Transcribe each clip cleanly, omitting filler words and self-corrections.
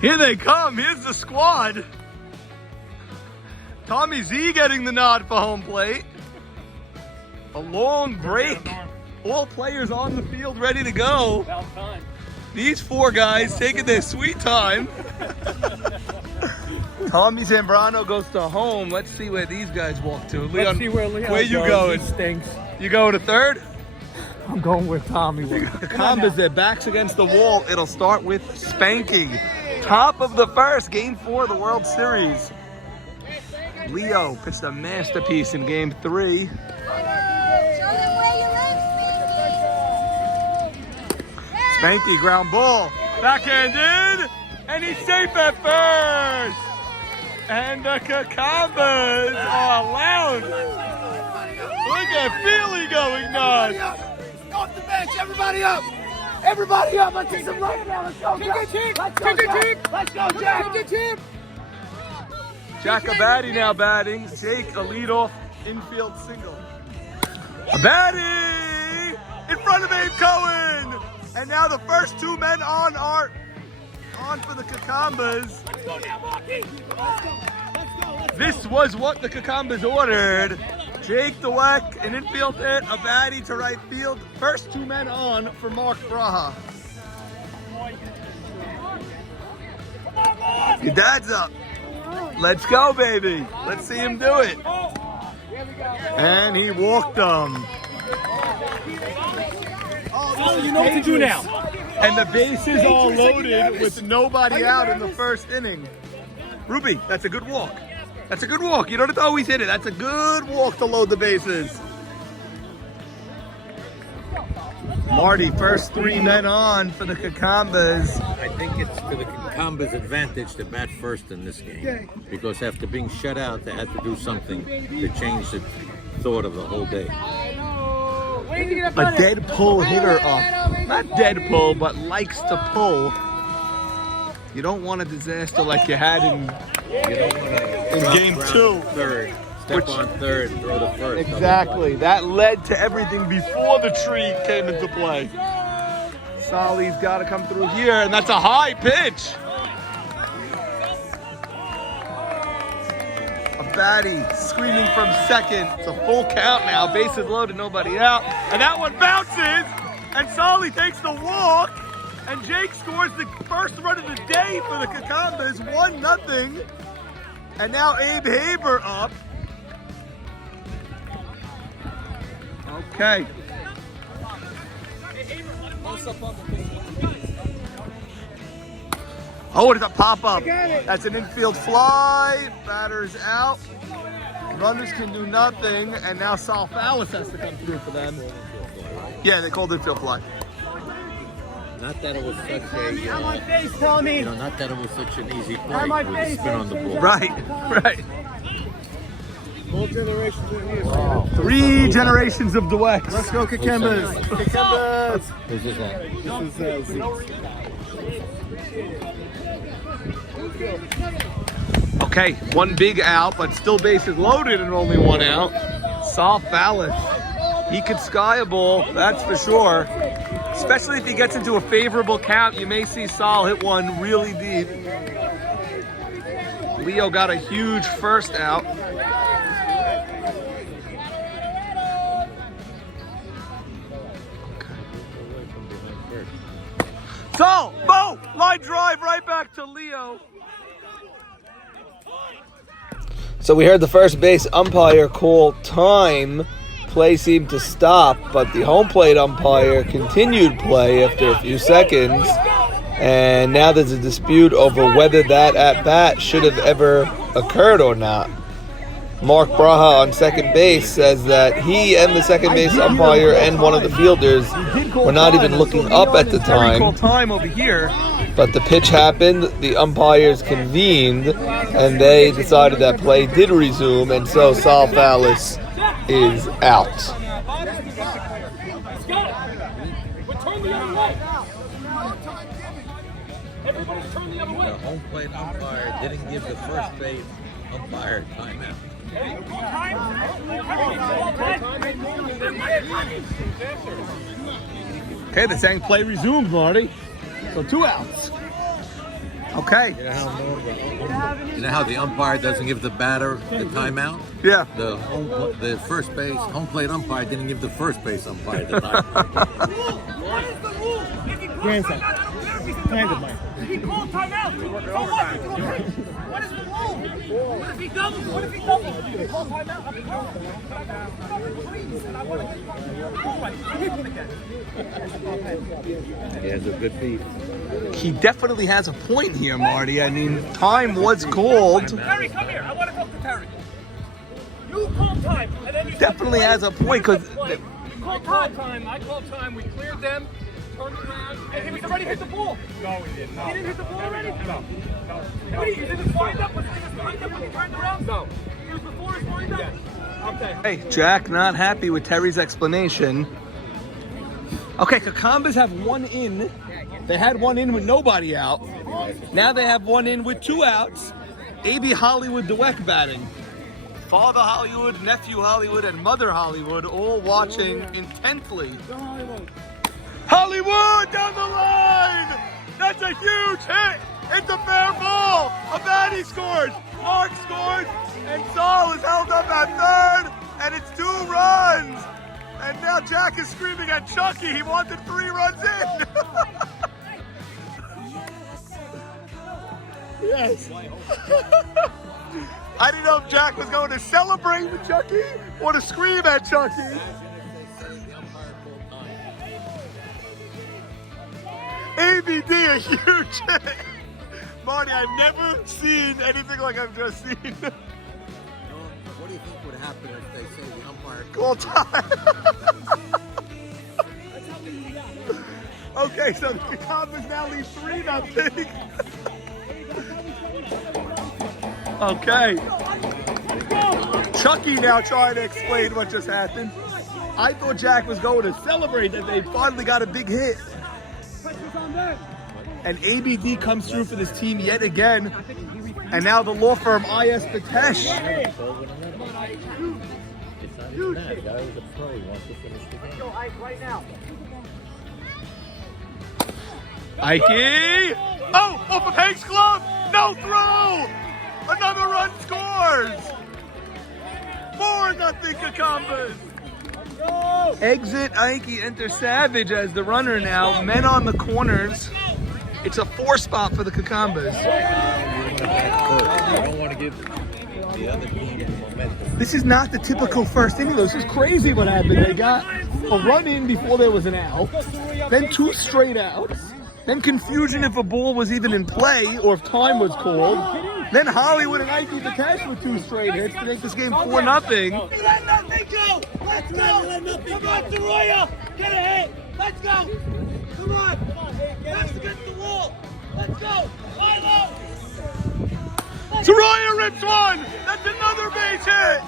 Here they come. Here's the squad. Tommy Z getting the nod for home plate. A long break. All players on the field ready to go. About time. These four guys taking their sweet time. Tommy Zambrano goes to home. Let's see where these guys walk to. Leon, Let's see where Leon where you goes. going? He stinks. You going to third? I'm going with Tommy. The Kekambas, their backs against the wall. It'll start with Spanky. Top of the first, game 4 of the World Series. Leo pitched a masterpiece in game 3. Spanky ground ball, backhanded, and he's safe at first. And the Kekambas are loud. Look at Feely going nuts. Off the bench, everybody up! Everybody up! Let's get some love now. Let's go, Jack! Let's go, Jack! Let's go, Jack! Jack Abadi now batting. Jake a leadoff infield single. Abadi in front of Abe Cohen. And now the first 2 men on are on for the Kekambas. Let's go now, Marky! Let's go! This was what the Kekambas ordered. Jake the Weck, an infield hit, Abadi to right field. First 2 men on for Mark Braha. Your dad's up. Let's go, baby. Let's see him do it. And he walked them. Oh, you know what to do now. And the bases all loaded with nobody out in the first inning. Ruby, that's a good walk. That's a good walk. You don't have to always hit it. That's a good walk to load the bases. Marty, first 3 men on for the Kekambas. I think it's to the Kekambas' advantage to bat first in this game. Because after being shut out, they had to do something to change the thought of the whole day. A dead pull hitter up. Not dead pull, but likes to pull. You don't want a disaster like you had in game 2. Third. Step on third, throw the first. Exactly. That led to everything before the tree came into play. Solly's got to come through here, and that's a high pitch. Abadi screaming from second. It's a full count now. Bases loaded, nobody out. And that one bounces, and Solly takes the walk, and Jake scores the first run of the day for the Kekambas, 1-0. And now Abe Haber up. Okay. Oh, it's a pop-up. That's an infield fly. Batter's out. Runners can do nothing. And now Sal Fallis has to come through for them. Yeah, they called infield fly. Not that it was such a, I'm on base, Tommy! not that it was such an easy play I'm on with the base, spin on the ball. Right. Whole generations are here. 3 generations of Dweck. Let's go, Kekambas! Kekambas! Who's this one? This is Okay, 1 big out, but still bases loaded and only 1 out. Sal Fallis. He could sky a ball, that's for sure. Especially if he gets into a favorable count, you may see Sal hit one really deep. Leo got a huge first out. Sal, Mo, line drive right back to Leo. So we heard the first base umpire call time. Play seemed to stop, but the home plate umpire continued play after a few seconds. And now there's a dispute over whether that at-bat should have ever occurred or not. Mark Braha on second base says that he and the second base umpire and one of the fielders were not even looking up at the time. But the pitch happened, the umpires convened, and they decided that play did resume, and so Sal Fallis is out. The home plate umpire didn't give the first base umpire timeout. Okay, the second play resumed, Marty. So 2 outs. Okay. You know how the umpire doesn't give the batter the timeout? Yeah. The first base home plate umpire didn't give the first base umpire the timeout. Grandson. Planted, Mike. He called timeout. So what? What is the rule? What if he doesn't? What if he doesn't? He call timeout. I'm and I want to He has a good beat. He definitely has a point here, Marty. I mean, time was called. Terry, come here. I want to talk to Terry. You call time. And then you Definitely has a point because. You called time. I called time. We cleared them. Turned around. And he was already hit the ball. No, he didn't. No. He didn't hit the ball already? No. What, he did his wind up? Was it his wind up when he turned around? No. It was before his wind up? Okay. Hey, Jack, not happy with Terry's explanation. Okay, Kekambas have one in. They had one in with nobody out. Now they have one in with 2 outs. AB Hollywood Dweck batting. Father Hollywood, nephew Hollywood, and mother Hollywood all watching intently. Hollywood down the line! That's a huge hit! It's a fair ball! Abadi scores! Mark scores! And Saul is held up at third! And it's 2 runs! And now Jack is screaming at Chucky. He wanted 3 runs in! Yes! I didn't know if Jack was going to celebrate with Chucky or to scream at Chucky. ABD, a huge hit. Marty, I've never seen anything like I've just seen. What do you think would happen if they say the umpire Call time. Okay, so the Kekambas now lead 3-0. Okay. Chucky now trying to explain what just happened. I thought Jack was going to celebrate that they finally got a big hit. And ABD comes through for this team yet again. And now the law firm IS Patesh. Ikey! Oh, off of Hank's glove! No throw! Another run scores! 4-0 Kekambas. Exit Ikey, enter Savage as the runner now. Men on the corners. It's a 4 spot for the Kekambas. I don't want to give the other team momentum. This is not the typical first inning. This is crazy what happened. They got a run in before there was an out, then 2 straight outs, then confusion if a ball was even in play or if time was called. Then Hollywood and Ikey Patesh with 2 straight hits to make this game 4-0. Let nothing go! Let's go! Come on, Soroya! Get a hit! Let's go! Come on! Backs against the wall! Let's go! Milo! Soroya rips one! That's another base hit!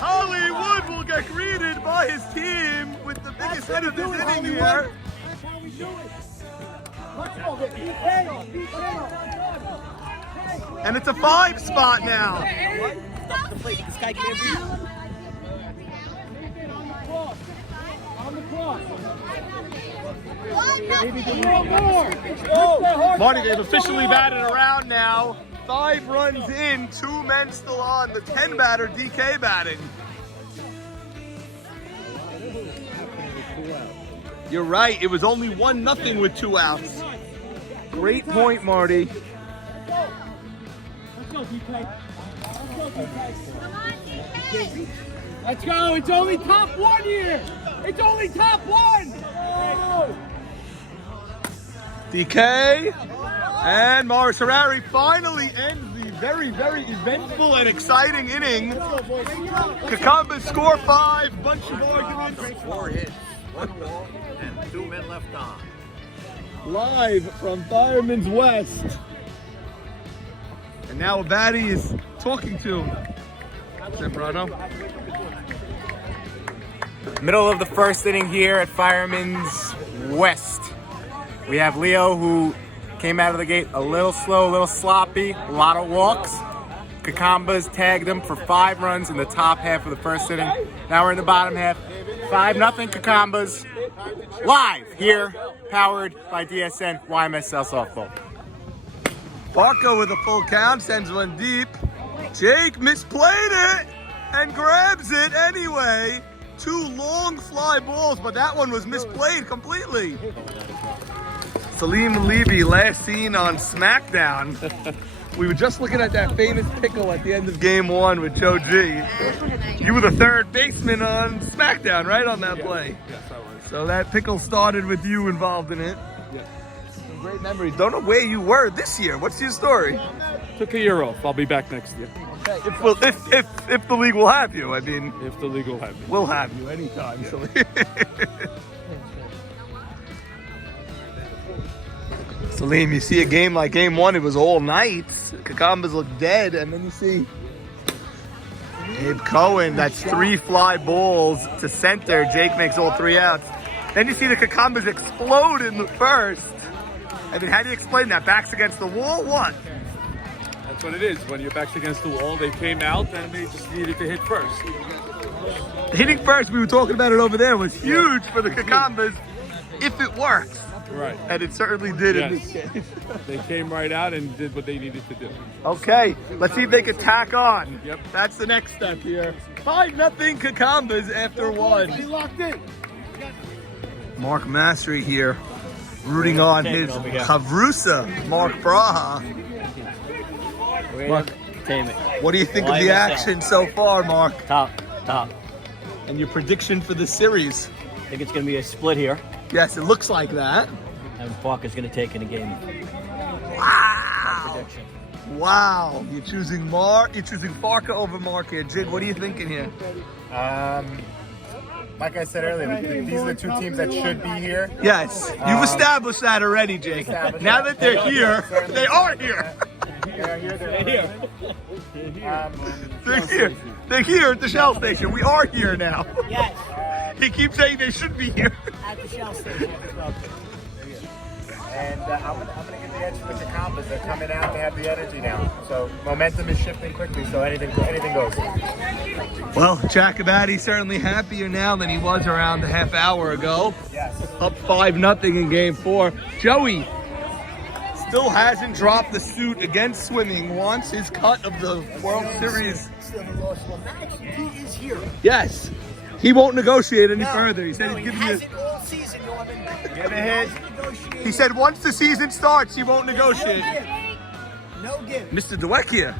Hollywood will get greeted by his team with the biggest hit of this inning here. That's how we do it! Let's go! And it's a 5 spot now. This guy can't beat. On the cross. Marty, they've officially batted around now. 5 runs in, 2 men still on. The 10 batter, DK batting. You're right, it was only 1-0 with 2 outs. Great point, Marty. Let's go, DK. Let's go. It's only top 1 here. It's only top 1. DK and Morris Harari finally ends the very, very eventful and exciting inning. Kekambas score 5, bunch of arguments. 4 hits, 1 walk, and 2 men left on. Live from Fireman's West. And now Abadi is talking to Zambrano. Middle of the first inning here at Fireman's West. We have Leo, who came out of the gate a little slow, a little sloppy, a lot of walks. Kekambas tagged him for 5 runs in the top half of the first inning. Now we're in the bottom half. 5-0 Kekambas. Live here, powered by DSN YMSL Softball. Barco with a full count, sends one deep. Jake misplayed it and grabs it anyway. 2 long fly balls, but that one was misplayed completely. Salim Levy, last seen on SmackDown. We were just looking at that famous pickle at the end of game 1 with Joe G. You were the third baseman on SmackDown, right, on that play? Yes, I was. So that pickle started with you involved in it. Yeah. Some great memories. Don't know where you were this year. What's your story? Took a year off. I'll be back next year. If the league will have you, I mean. If the league will have me. We'll have you anytime. So. Salim, you see a game like game 1, it was all nights. Kekambas looked dead, and then you see Abe Cohen, that's 3 fly balls to center. Jake makes all 3 outs. Then you see the Kekambas explode in the first. And then how do you explain that? Backs against the wall? What? That's what it is. When your back's against the wall, they came out and they just needed to hit first. Hitting first, we were talking about it over there, was huge for the Kekambas if it works. Right. And it certainly did in Yes. this case. They came right out and did what they needed to do. Okay, let's see if they can tack on. Yep. That's the next step here. 5-0 Kekambas after 1. locked in. Mark Mastery here, rooting on his Chavrusa, Mark Braha. Mark, what do you think of the action so far, Mark? Top. And your prediction for the series? I think it's going to be a split here, Yes, it looks like that. and Parker's going to take in the game. Wow. Prediction. Wow. You're choosing Farka over Mark here. Jig, what are you thinking here? Like I said earlier, these are the 2 teams that should be here. Yes, you've established that already, Jake. Now that they're here, they are here. They're here. They're here. They're here at the Shell Station. We are here now. Yes, He keeps saying they should be here. at the Shell Station. And I'm going to give the edge to the Kekambas. They're coming out. They have the energy now. So momentum is shifting quickly. So anything goes. Well, Jacobati's certainly happier now than he was around a half hour ago. Yes. Up 5-0 in game 4. Joey still hasn't dropped the suit against swimming. Wants his cut of the World Series. He is here. Yes. He won't negotiate any further. He said he's giving you. Hasn't all season, Norman. Give a hit. He said once the season starts, he won't negotiate. No give. Mr. Dweck,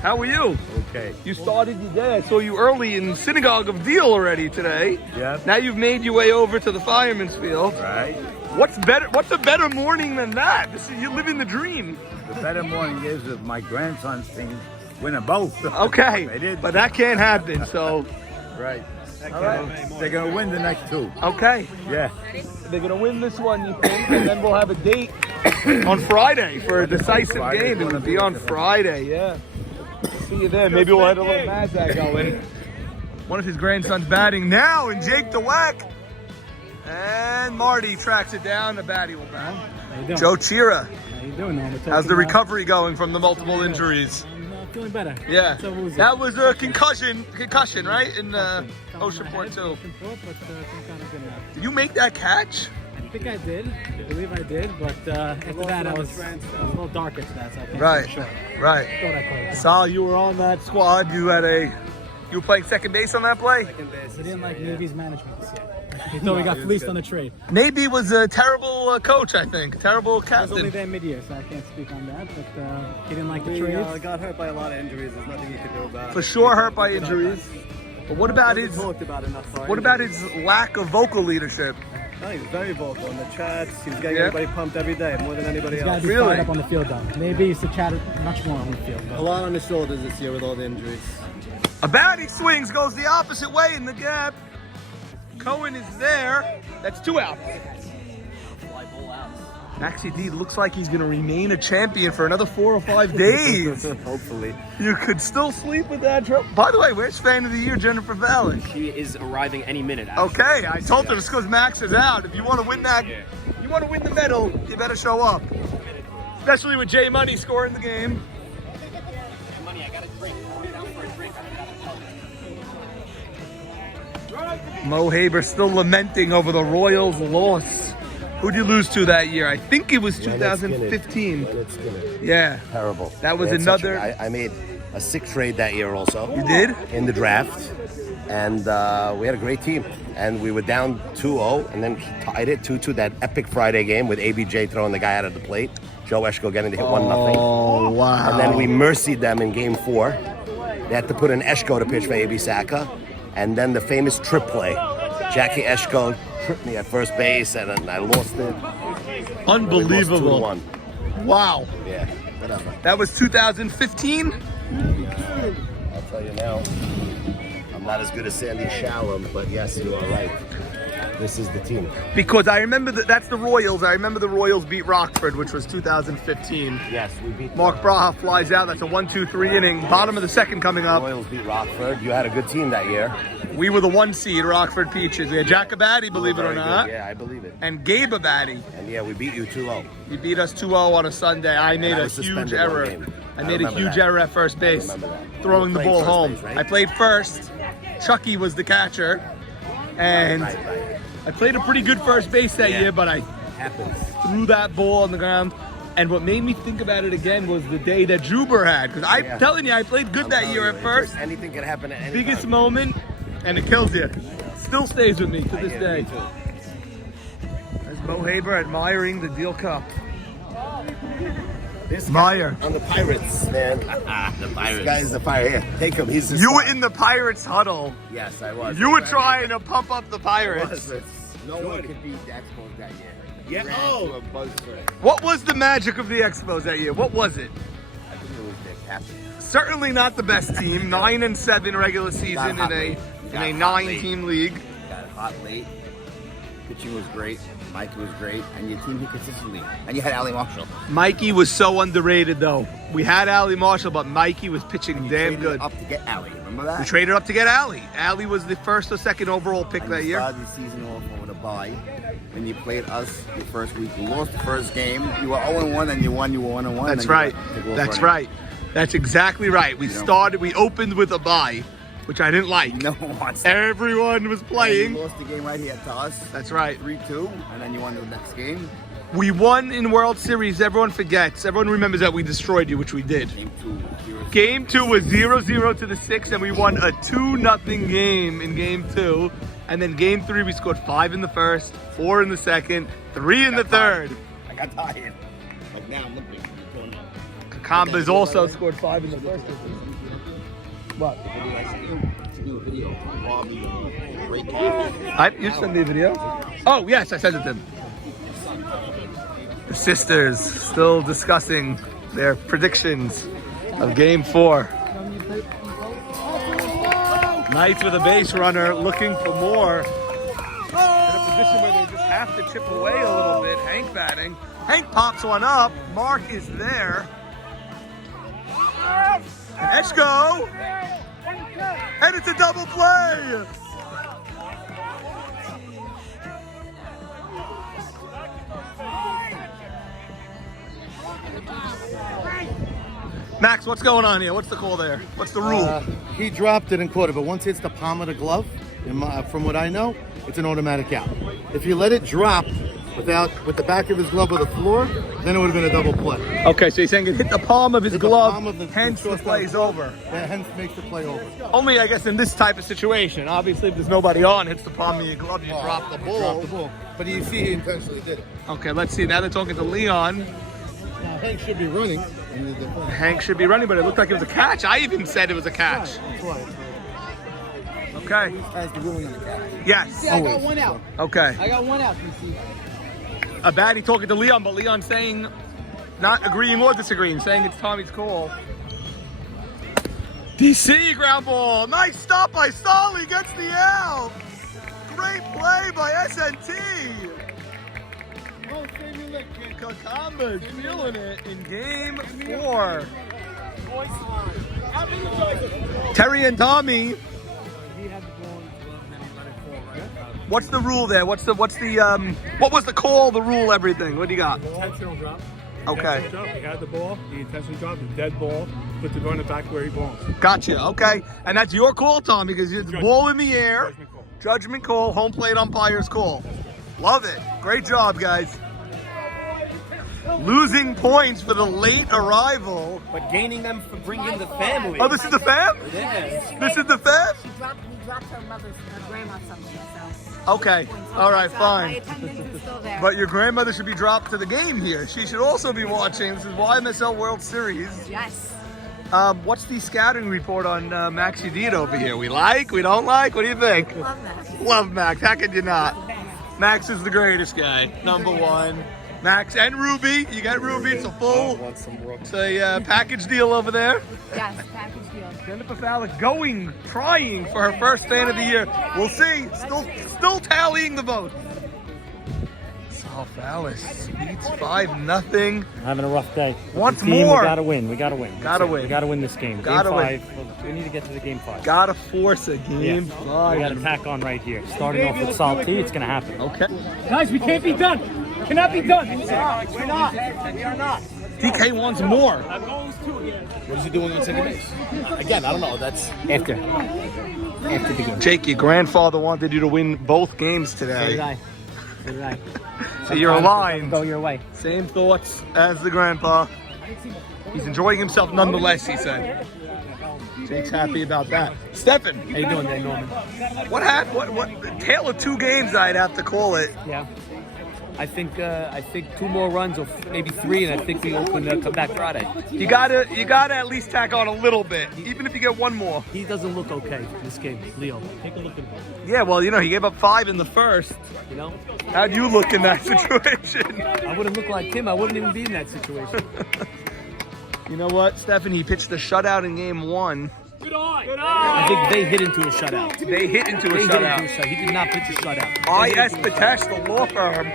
how are you? Okay. You started your day. I saw you early in Synagogue of Deal already today. Yeah. Now you've made your way over to the Fireman's Field. Right. What's better? What's a better morning than that? You're living the dream. The better morning is if my grandson's team win them both. Okay, They did. but that can't happen. So, Right. They're going to win the next 2. okay, Yeah. they're gonna win this one, you think, and then we'll have a date on Friday for a decisive Friday. game. It will be on Friday. Yeah. See you there. Maybe we'll have a little Mazak going. One of his grandsons batting now, and Jake Dweck. And Marty tracks it down. The baddie will bat. How you doing? Joe Chira. How you doing, Norman? How's the recovery going from the multiple injuries? I'm feeling better. Yeah, So what was it? that was a concussion, right? In Oceanport too. Oceanport, but some kind of good enough. Did you make that catch? I think I did. I believe I did, but after that I was a little dark after that, so I can't Right, say for sure. right. Thought I caught it. Sal, you were on that squad. You were playing second base on that play. He didn't like Navy's management this year. He thought we got fleeced on the trade. Navy was a terrible coach, I think. Terrible I was only captain. there mid-year, so I can't speak on that, but he didn't like the trades. got hurt by a lot of injuries. There's nothing you can do about it. For sure, hurt by injuries. But what about his? Talked about enough. What about his lack of vocal leadership? No, he's very vocal in the chats. He's getting Yeah. everybody pumped every day, more than anybody He's got to else. be Really? fired up on the field, though. Maybe he used to chat much more on the field. A But lot on his shoulders this year with all the injuries. A baddie swings, goes the opposite way in the gap. Cohen is there. That's 2 outs. Maxie D looks like he's going to remain a champion for another 4 or 5 days. Hopefully. You could still sleep with that trophy. By the way, where's Fan of the Year, Jennifer Valley? She is arriving any minute. Actually. Okay, I told her it's because Max is out. If you want to win that, you want to win the medal, you better show up. Especially with Jay Money scoring the game. Money, I got a drink. For a drink. Mo Haber still lamenting over the Royals' loss Who'd you lose to that year? I think it was 2015. Yeah. Terrible. That was We had such another. I made a 6th trade that year also. You did? In the draft. And we had a great team. And we were down 2-0 and then tied it 2-2 that epic Friday game with ABJ throwing the guy out of the plate. Joe Eschko getting to hit 1-0. Oh, wow. And then we mercied them in game 4. They had to put in Eschko to pitch for AB Saka. And then the famous trip play. Jackie Eschko tripped me at first base and I lost it. Unbelievable. Lost 2-1. Wow. Yeah, whatever. That was 2015? I'll tell you now, I'm not as good as Sandy Shalom, but yes, you are right. This is the team. Because I remember that's the Royals. I remember the Royals beat Rockford, which was 2015. Yes, we beat Mark Braha flies out. That's a 1-2-3 inning. Bottom of the second coming up. Royals beat Rockford. You had a good team that year. We were the 1 seed, Rockford Peaches. We had Jack Abadie, believe it or Very not. good. Yeah, I believe it. And Gabe Abadie. And yeah, we beat you 2-0. You beat us 2-0 on a Sunday. I made I a was huge suspended error. one game. I made a remember huge that. error at first base, remember that. throwing You the played ball first home. base, right? I played first. Chucky was the catcher. And Right. I played a pretty good first base that year, but I Happens. threw that ball on the ground. And what made me think about it again was the day that Juber had. Because I'm Yeah. telling you, I played good that year at first. Anything can happen at any Biggest time. moment, and it kills you. Still stays with me to this Yeah, day. me too. There's Mo Haber admiring the Deal Cup. This Meyer. guy on the Pirates, man. The Pirates. This guy's the Fire. Here, take him. He's the You were star. in the Pirates huddle. Yes, I was. You were trying to pump up the Pirates. No one could beat the Expos that year. Yeah. Oh. What was the magic of the Expos that year? What was it? I think it was their captain. Certainly not the best team. 9-7 regular season in hot a late. Got in a hot 9-team league. Got hot late. Pitching was great. Mike was great, and your team hit consistently. And you had Ali Marshall. Mikey was so underrated, though. We had Ali Marshall, but Mikey was pitching damn Traded good. Up to get Ali. Remember that? We traded up to get Ali. Ali was the first or second overall pick And that you year. started the season off with a bye. When you played us your first week, you lost the first game. You were 0-1, and you won. You were 1-1. That's and you right. got to go That's for it. right. That's exactly right. We opened with a bye, which I didn't like. No one wants that. Everyone was And playing. you lost the game right here to us. That's right. 3-2, and then you won the next game. We won in World Series. Everyone forgets. Everyone remembers that we destroyed you, which we did. Game 2. Game 2 was 0-0 to the 6, and we won a 2-0 game in Game 2. And then Game 3, we scored 5 in the first, 4 in the second, 3 in the third. I got tired. But now I'm looking. Kekambas also scored 5 in the first. What? You sent me a video? Oh, yes, I sent it to him. The sisters still discussing their predictions of Game 4. Knights with a base runner looking for more. In a position where they just have to chip away a little bit. Hank batting. Hank pops one up. Mark is there. Let's go. And it's a double play. Max, what's going on here? What's the call there? What's the rule? He dropped it and caught it, but once it's the palm of the glove, from what I know, it's an automatic out. If you let it drop with the back of his glove or the floor, then it would have been a double play. Okay, so you're saying it hit the palm of his Hit the glove, palm of the hence the shortstop. play's over. Yeah, hence makes the play over. Only, I guess, in this type of situation. Obviously, if there's nobody on, hits the palm of your glove, you drop the ball. Drop the ball. But you see he intentionally did it. Okay, let's see. Now they're talking to Leon. Now, Hank should be running. Hank should be running, but it looked like it was a catch. I even said it was a catch. That's why. Okay. Has the ruling on the catch. Yes. Yeah, I got one out. Okay. I got one out, PC. Abadie talking to Leon, but Leon saying, not agreeing or disagreeing, saying it's Tommy's call. DC ground ball. Nice stop by Solly. Gets the out. Great play by SNT. Kekambas feeling it in Game 4. Terry and Tommy. What's the rule there? What was the call, the rule, everything? What do you got? Intentional drop. Okay. Intentional drop. He had the ball. He intentionally dropped the dead ball. Put the runner back where he belongs. Gotcha. Okay. And that's your call, Tommy, because it's the ball in the air. Judgment call. Judgment call. Home plate umpire's call. Love it. Great job, guys. Losing points for the late arrival. But gaining them for bringing the family. Oh, this is the fam? Yes. This is the fam? We dropped her grandma something, so. Okay. All right, My fine. attendance is still there. But your grandmother should be dropped to the game here. She should also be watching. This is YMSL World Series. Yes. What's the scouting report on Max Udine over here? We like? We don't like? What do you think? Love that. Love Max. How could you not? Max is the greatest guy. Number one. Max and Ruby. You got Ruby. It's a full. It's a package deal over there. Yes, package deal. Jennifer Fowler trying for her first fan of the year. We'll see. Still tallying the votes. Saul Fowler beats 5-0. Having a rough day. Once Team, more. We gotta win. We gotta win. Gotta win. We gotta win this game. Gotta game 5. We need to get to the game 5. Gotta force a game 5. We gotta tack on right here. Starting off with Salty, it's gonna happen. Okay. Guys, we can't be done. Cannot be done. We're not. We are not. DK wants more. What is he doing on second base? Again, I don't know. That's After the game. Jake, your grandfather wanted you to win both games today. So did I. So you're aligned. Go your way. Same thoughts as the grandpa. He's enjoying himself nonetheless, he said. Jake's happy about that. Stefan. How you doing there, Norman? What happened? What tale of 2 games, I'd have to call it. Yeah. I think 2 more runs, or maybe 3, and I think we open come back Friday. You gotta at least tack on a little bit, even if you get 1 more. He doesn't look okay this game, Leo. Take a look at him. Yeah, well, he gave up 5 in the first. You know? How'd you look in that situation? I wouldn't look like him. I wouldn't even be in that situation. You know what, Stefan? He pitched the shutout in game 1. I think they hit into a shutout. They hit into a shutout. He did not pitch a shutout. I.S. Batesh, the law firm.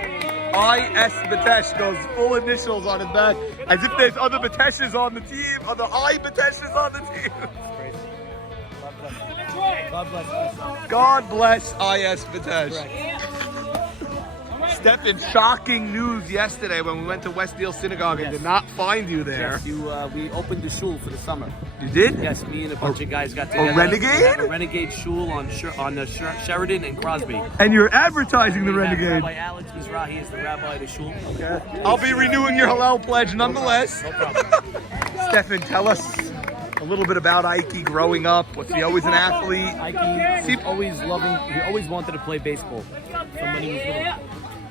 I.S. Batesh, those full initials on his back, as if there's other Bateshes on the team, other I. Bateshes on the team. God bless. God bless I.S. Batesh. Stefan, shocking news yesterday when we went to Westfield Synagogue and did not find you there. Yes, we opened the shul for the summer. You did? Yes, me and a bunch of guys got together. A Renegade? We have a Renegade shul on Sheridan and Crosby. And you're advertising the We have Renegade. Rabbi Alex Mizrahi is the rabbi of the shul. Okay. I'll be renewing your Hallel pledge nonetheless. No problem. Stefan, tell us a little bit about Ike growing up. Was he always an athlete? Ike was he always wanted to play baseball. From when he was little.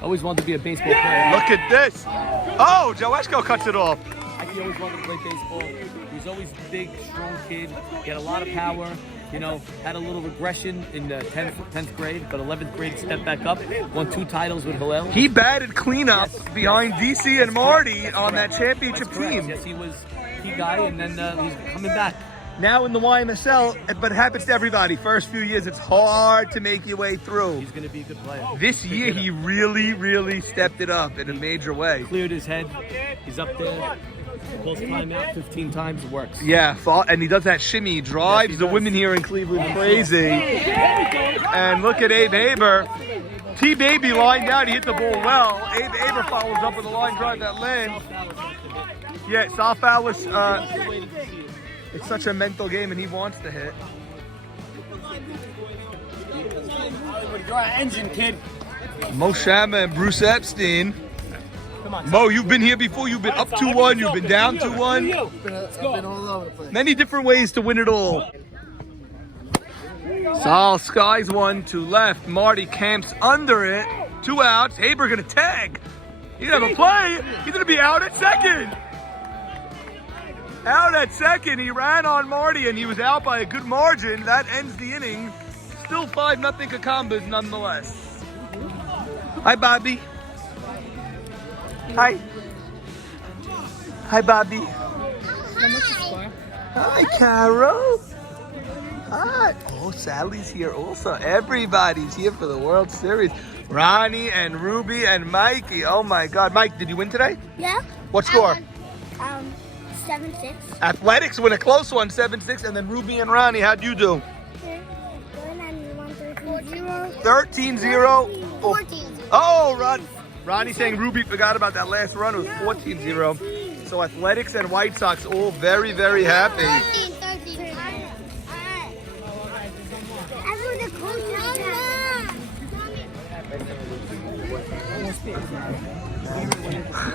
Always wanted to be a baseball player. Look at this. Oh, Joe Eschko cuts it off. Ike always wanted to play baseball. He was always a big, strong kid. He had a lot of power. Had a little regression in the 10th grade, but 11th grade stepped back up. Won 2 titles with Hillel. He batted cleanup behind DC and Marty on that championship team. Yes, he was key guy, and then he's coming back. Now in the YMSL, but it happens to everybody. First few years, it's hard to make your way through. He's going to be a good player. This year, he really, really stepped it up in a major way. Cleared his head. He's up there. Pulls timeout 15 times. It works. Yeah, and he does that shimmy. He drives the women here in Cleveland crazy. And look at Abe Aber. T-Baby lined out. He hit the ball well. Abe Aber follows up with a line drive that lands. Yeah, Sal Fowler. It's such a mental game, and he wants to hit. You're an engine, kid. Mo Shama and Bruce Epstein. Mo, you've been here before. You've been up 2-1. You've been down 2-1. I've been all over the place. Many different ways to win it all. Sal skies 1 to left. Marty camps under it. 2 outs. Haber gonna tag. He's gonna have a play. He's gonna be out at second. Out at second. He ran on Marty and he was out by a good margin. That ends the inning. Still 5-0 Kekambas nonetheless. Hi, Bobby. Hi. Hi, Bobby. Hi, Carol. Hi. Oh, Sally's here also. Everybody's here for the World Series. Ronnie and Ruby and Mikey. Oh my God. Mike, did you win today? Yeah. What score? 7-6. Athletics win a close one, 7-6. And then Ruby and Ronnie, how'd you do? 13-0. 14. Oh, Ronnie saying Ruby forgot about that last run. It was 14-0. So Athletics and White Sox all very, very happy. 13.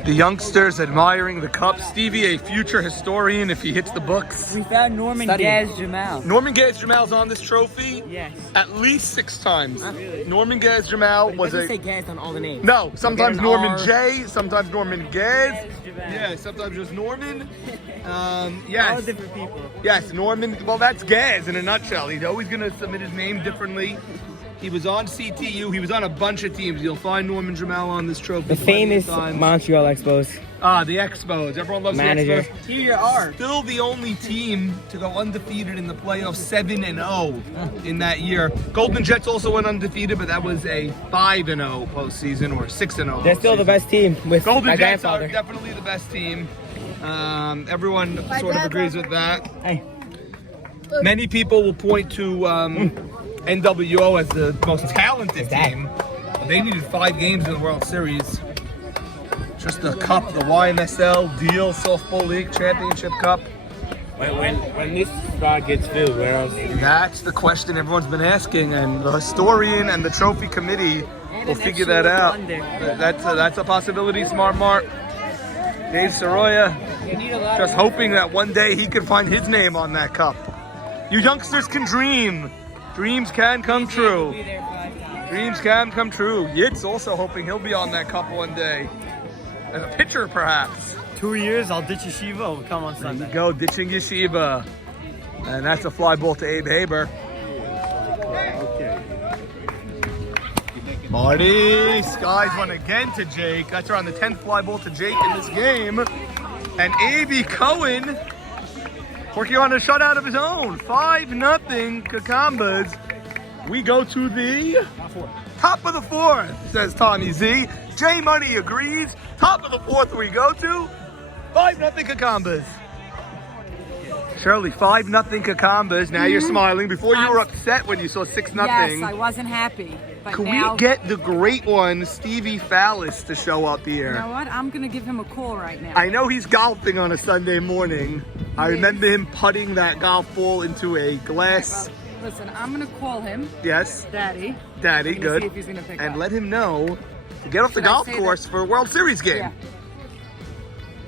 The youngsters admiring the cup. Stevie, a future historian if he hits the books. We found Norman Gaz Jamal. Norman Gaz Jamal's on this trophy? Yes. At least 6 times. Norman Gaz Jamal was doesn't a... say Gaz on all the names. No, sometimes an Norman R. J, sometimes Norman Gaz. Jamal. Yeah, sometimes just Norman. All Yes. different people. Yes, Norman. Well, that's Gaz in a nutshell. He's always going to submit his name differently. He was on CTU. He was on a bunch of teams. You'll find Norman Jamal on this trophy. The famous Montreal Expos. Ah, the Expos. Everyone loves Manager. the Expos. Still the only team to go undefeated in the playoffs, 7-0 in that year. Golden Jets also went undefeated, but that was a 5-0 postseason or 6-0. They're still the best team with Golden my Jets grandfather. are definitely the best team. Everyone sort of agrees with that. Hey. Many people will point to NWO as the most talented team. They needed 5 games in the World Series. Just the cup, the YMSL Deal Softball League Championship Cup. When this spot gets filled, where else? That's the question everyone's been asking, and the historian and the trophy committee will figure that out. That's a possibility, Smart Mart. Dave Soroya, just hoping that one day he can find his name on that cup. You youngsters can dream. Dreams can come true. Dreams can come true. Yit's also hoping he'll be on that cup one day. As a pitcher, perhaps. 2 years, I'll ditch Yeshiva. We'll come on Sunday. There you go, ditching Yeshiva. And that's a fly ball to Abe Haber. Marty, skies one again to Jake. That's around the 10th fly ball to Jake in this game. And A.B. Cohen working on a shutout of his own. 5-0 Kekambas. We go to the top of the 4th, says Tommy Z. J Money agrees. Top of the 4th we go to. 5-0 Kekambas. Shirley, 5-0 Kekambas. Now you're smiling. Before you were upset when you saw 6-0. Yes, I wasn't happy. But Can now, we get the great one, Stevie Fallis, to show up here? You know what? I'm going to give him a call right now. I know he's golfing on a Sunday morning. I remember him putting that golf ball into a glass. Listen, I'm going to call him. Yes. Daddy. Daddy, I'm gonna good. See if he's gonna pick and up. let him know to get off the Should I golf say course that? for a World Series game. Yeah.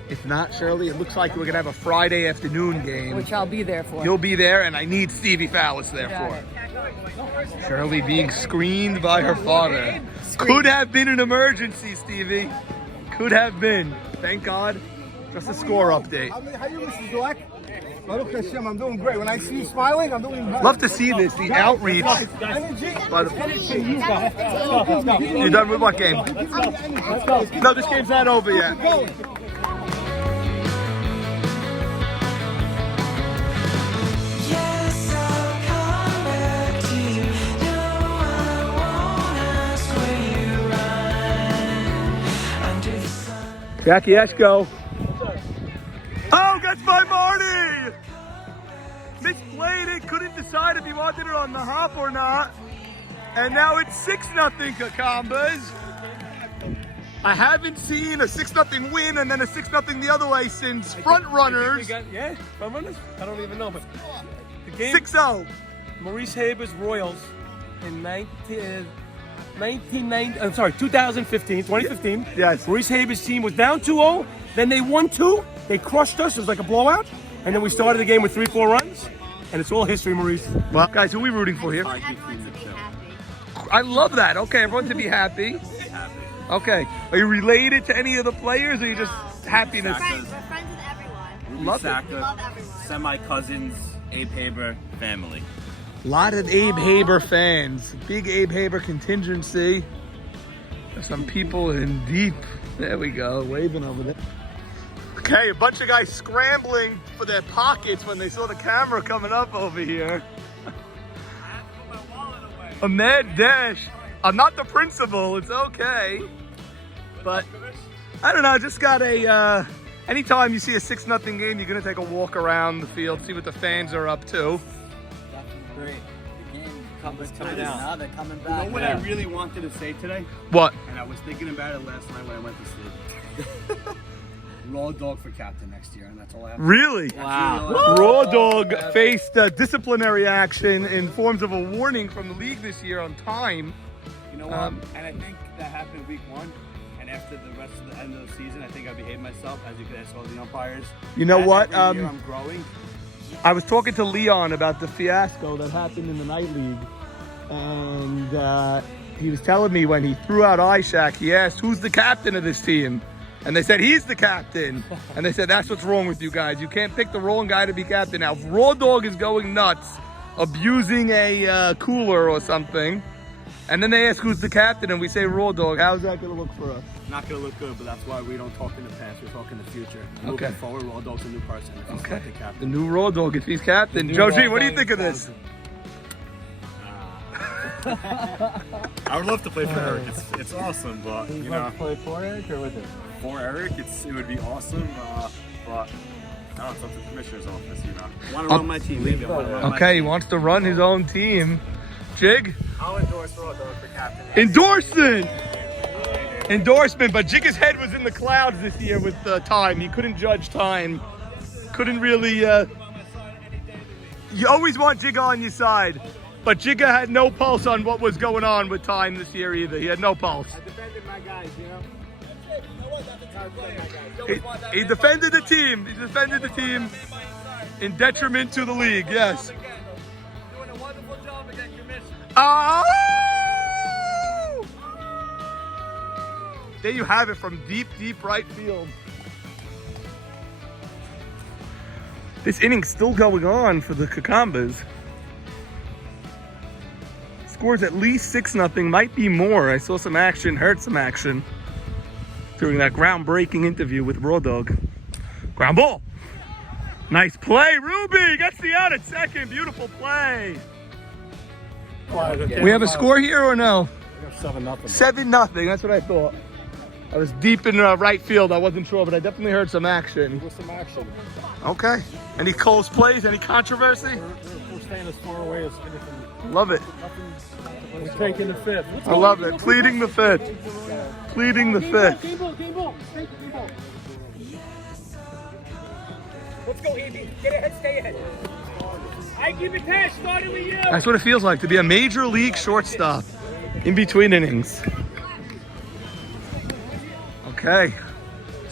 If not, Shirley, it looks like we're going to have a Friday afternoon game. Which I'll be there for. You'll be there, and I need Stevie Fallis there Got for it. it. Shirley being screened by her father. Could have been an emergency, Stevie. Could have been. Thank God. Just a score update. How you, Mrs. Dweck? Baruch Hashem, I'm doing great. When I see you smiling, I'm doing better. Love to see this, the outreach. Energy. By the... You done with what game? No, this game's not over yet. Jackie Eshko. Oh, gets by Marty! Misplayed it, couldn't decide if he wanted it on the hop or not. And now it's 6-0 Kekambas. I haven't seen a 6-0 win and then a 6-0 the other way since front runners. Yeah, front runners? I don't even know, but the game 6-0. Maurice Haber's Royals in 2015. Yes. Maurice Haber's team was down 2-0, then they won 2. They crushed us. It was like a blowout. And then we started the game with 3-4 runs. And it's all history, Maurice. Well, guys, who are we rooting for here? I love that. Okay, everyone to be happy. Okay. Are you related to any of the players, or are you just happiness? We're friends with everyone. Love it. Love everyone. Semi-cousins, Abe Haber, family. A lot of Abe Haber fans. Big Abe Haber contingency. There's some people in deep. There we go, waving over there. Okay, a bunch of guys scrambling for their pockets when they saw the camera coming up over here. A mad dash. I'm not the principal, it's okay. But, I don't know, just got a, anytime you see a 6-0 game, you're gonna take a walk around the field, see what the fans are up to. Great. The game comes coming out. Now they're coming You back. know what I really wanted to say today? What? And I was thinking about it last night when I went to sleep. Raw dog for captain next year, and that's all I have. Really? Wow. Raw Dog faced disciplinary action in forms of a warning from the league this year on time. You know what? And I think that happened week 1, and after the rest of the end of the season, I think I behaved myself. As you guys saw, the umpires. You know what? Every year I'm growing. I was talking to Leon about the fiasco that happened in the night league, and he was telling me when he threw out Ishak, he asked, "Who's the captain of this team?" And they said, "He's the captain." And they said, "That's what's wrong with you guys. You can't pick the wrong guy to be captain." Now, if Raw Dog is going nuts, abusing a cooler or something, and then they ask who's the captain, and we say Raw Dog, how's that going to look for us? Not going to look good, but that's why we don't talk in the past. We talk in the future. Okay. Moving forward, Raw Dog's a new person. If he's Okay. the captain. The new Raw Dog, if he's captain. Josie, what do you think of this? I would love to play for Eric. It's awesome, but you know. Play for Eric or with him? For Eric, it would be awesome, but no, it's up to the commissioner's office, you know. I want to run my team, maybe. I wanna run my Okay, he wants to run his own team. Jig? I'll endorse Raw Dog for captain. Endorsement, but Jigga's head was in the clouds this year with time. He couldn't judge time. Couldn't really, you always want Jigga on your side, but Jigga had no pulse on what was going on with time this year either. He had no pulse. I defended my guys, you know? He defended the team. He defended the team in detriment to the league, yes. Doing a wonderful job against commission. Oh! There you have it from deep, deep right field. This inning's still going on for the Kekambas. Scores at least 6-0, might be more. I saw some action, heard some action during that groundbreaking interview with Raw Dog. Ground ball. Nice play, Ruby gets the out at second. Beautiful play. We have a score here or no? 7-0. 7-0, that's what I thought. I was deep in right field, I wasn't sure, but I definitely heard some action. With some action. Okay. Any close plays, any controversy? We're staying as far away as anything. Love it. We're taking the fifth. I love it. Pleading the fifth. Pleading the fifth. Let's go, Andy. Get ahead, stay ahead. I keep it cash, starting with you. That's what it feels like to be a major league shortstop in between innings. Okay.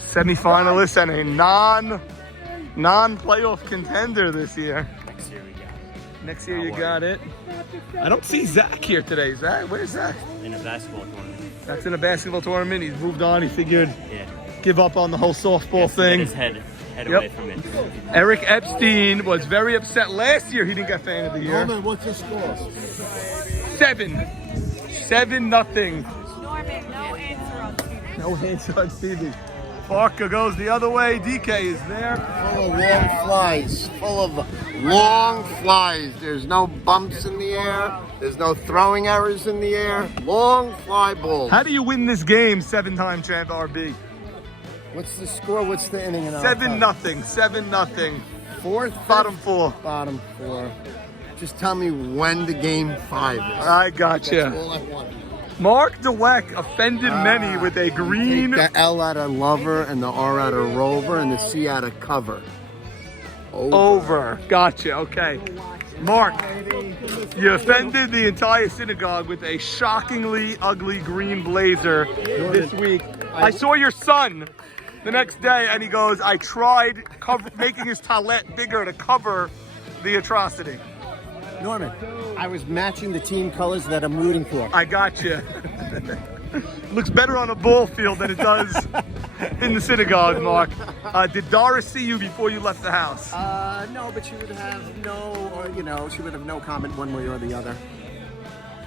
Semi-finalist and a non-playoff contender this year. Next year you got it. I don't see Zach here today. Zach, where's Zach? In a basketball tournament. That's in a basketball tournament. He's moved on. He figured Yeah. give up on the whole softball Get thing. his head away from it. Eric Epstein was very upset last year he didn't get fan of the year. Roman, what's your score? 7-0. Norman, no answer on TV. No hands on TV. Parker goes the other way. DK is there. Full of long flies. Full of long flies. There's no bumps in the air. There's no throwing errors in the air. Long fly balls. How do you win this game, 7-time champ RB? What's the score? What's the inning? 7-0. 7-0. Fourth? Bottom four. Bottom four. Just tell me when the game 5 is. I gotcha. That's all I want. Mark DeWeck offended many with a green. Take the L out of lover and the R out of rover and the C out of cover. Over. Gotcha. Okay. Mark, you offended the entire synagogue with a shockingly ugly green blazer this week. I saw your son the next day and he goes, I tried making his talet bigger to cover the atrocity. Norman, I was matching the team colors that I'm rooting for. I gotcha. Looks better on a ball field than it does in the synagogue, Mark. Did Doris see you before you left the house? No, but she would have she would have no comment one way or the other.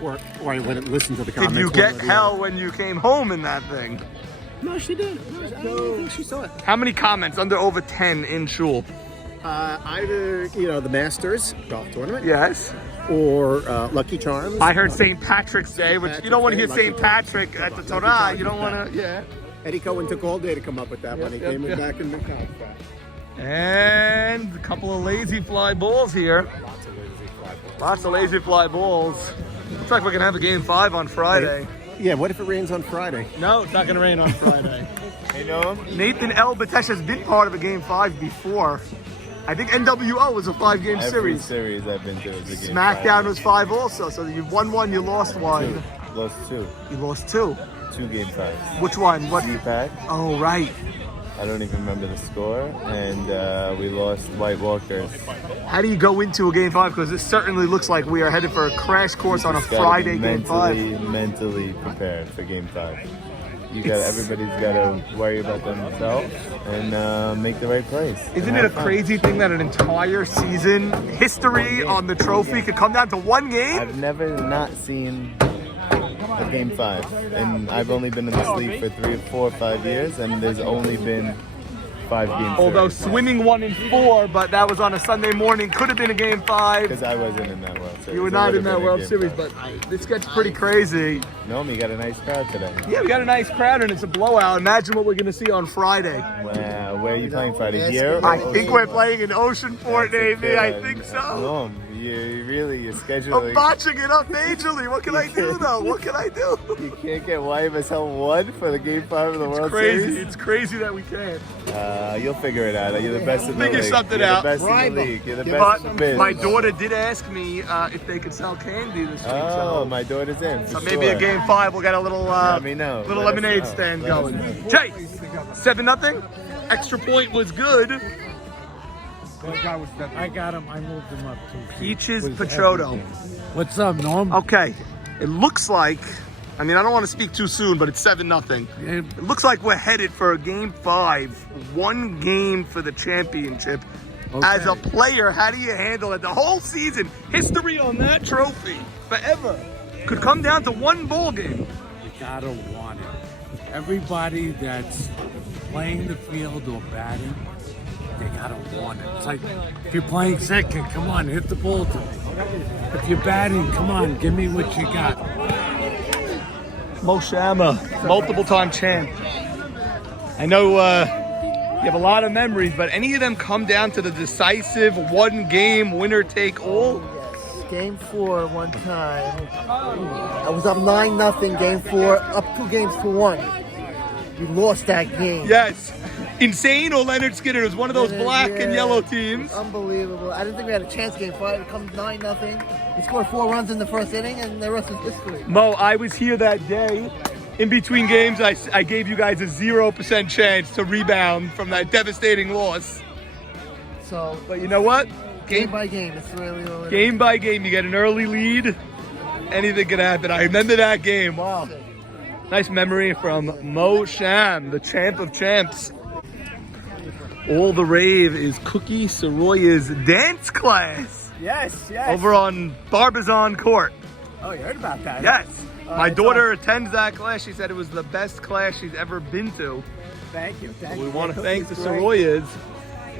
Or I wouldn't listen to the comments. Did you one get way or the hell other. when you came home in that thing? No, she did. I don't think she saw it. How many comments under over 10 in shul? Either, the Masters golf tournament. Yes. Or Lucky Charms. I heard St. Patrick's Day, which you don't want to hear Lucky St. Patrick at the Torah. You don't want to, yeah. Eddie Cohen took all day to come up with that one. He came back in the comments. And a couple of lazy fly balls here. Lots of lazy fly balls. Looks like we're going to have a game 5 on Friday. Yeah, what if it rains on Friday? No, it's not going to rain on Friday. Hey, Noam. Nathan L. Batesh has been part of a game 5 before. I think NWO was a 5-game Every series. series I've been to is a game SmackDown 5. was 5 also, so you won 1, you lost 1. Lost 2. You lost 2. 2 game 5s. Which one? What? CPAC. Oh, right. I don't even remember the score, and we lost White Walkers. How do you go into a game 5? Because this certainly looks like we are headed for a crash course on a Just gotta Friday be game 5. mentally prepared for game 5. Everybody's got to worry about themselves and make the right plays. Isn't it a crazy thing that an entire season history on the trophy could come down to one game? I've never not seen a game 5, and I've only been in this league for 3 or 4 or 5 years, and there's only been 5 games. Although swimming 1 in 4, but that was on a Sunday morning, could have been a game 5. Because I wasn't in that World Series. You were not in that World Series, but this gets pretty crazy. No, we got a nice crowd today. Yeah, we got a nice crowd, and it's a blowout. Imagine what we're going to see on Friday. Where are you playing Friday? Here? I think we're playing in Oceanport, Navy. I think so. You're scheduling. I'm botching it up majorly. What can I do, though? What can I do? You can't get YMSL 1 for the game 5 of the World Series? It's crazy that we can't. You'll figure it out. You're the best in the league. Figure something You're out. The best in the league. You're the best in the biz. My daughter did ask me if they could sell candy this week. Oh, my daughter's in. So maybe a game 5, we'll get a little little lemonade stand going. Jay, 7-0. Extra point was good. I got him. I moved him up too. Peaches Petroto. What's up, Norm? Okay, it looks like, I mean, I don't want to speak too soon, but it's 7-0. It looks like we're headed for a game 5, 1 game for the championship. Okay. As a player, how do you handle it? The whole season, history on that trophy, forever, could come down to 1 ball game. You gotta want it. Everybody that's playing the field or batting, they gotta want it. It's like if you're playing second, come on, hit the ball to me. If you're batting, come on, give me what you got. Mo Shama, multiple-time champ. I know you have a lot of memories, but any of them come down to the decisive 1-game winner-take-all? Yes, game 4 one time. I was up 9-0, game 4, up 2 games to 1. We lost that game. Yes. Insane or Leonard Skinner. It was one of those black and yellow teams. Unbelievable. I didn't think we had a chance game 5. It comes 9-0. We scored 4 runs in the first inning, and the rest is history. Mo, I was here that day. In between games, I gave you guys a 0% chance to rebound from that devastating loss. So, but you know what? Game by game. It's really game by game. You get an early lead. Anything can happen. I remember that game. Wow. Nice memory from Mo Sham, the champ of champs. All the rave is Cookie Soroya's dance class. Yes. Over on Barbizon Court. Oh, you heard about that? Yes. My daughter attends that class. She said it was the best class she's ever been to. Thank you. We want to thank the Soroyas.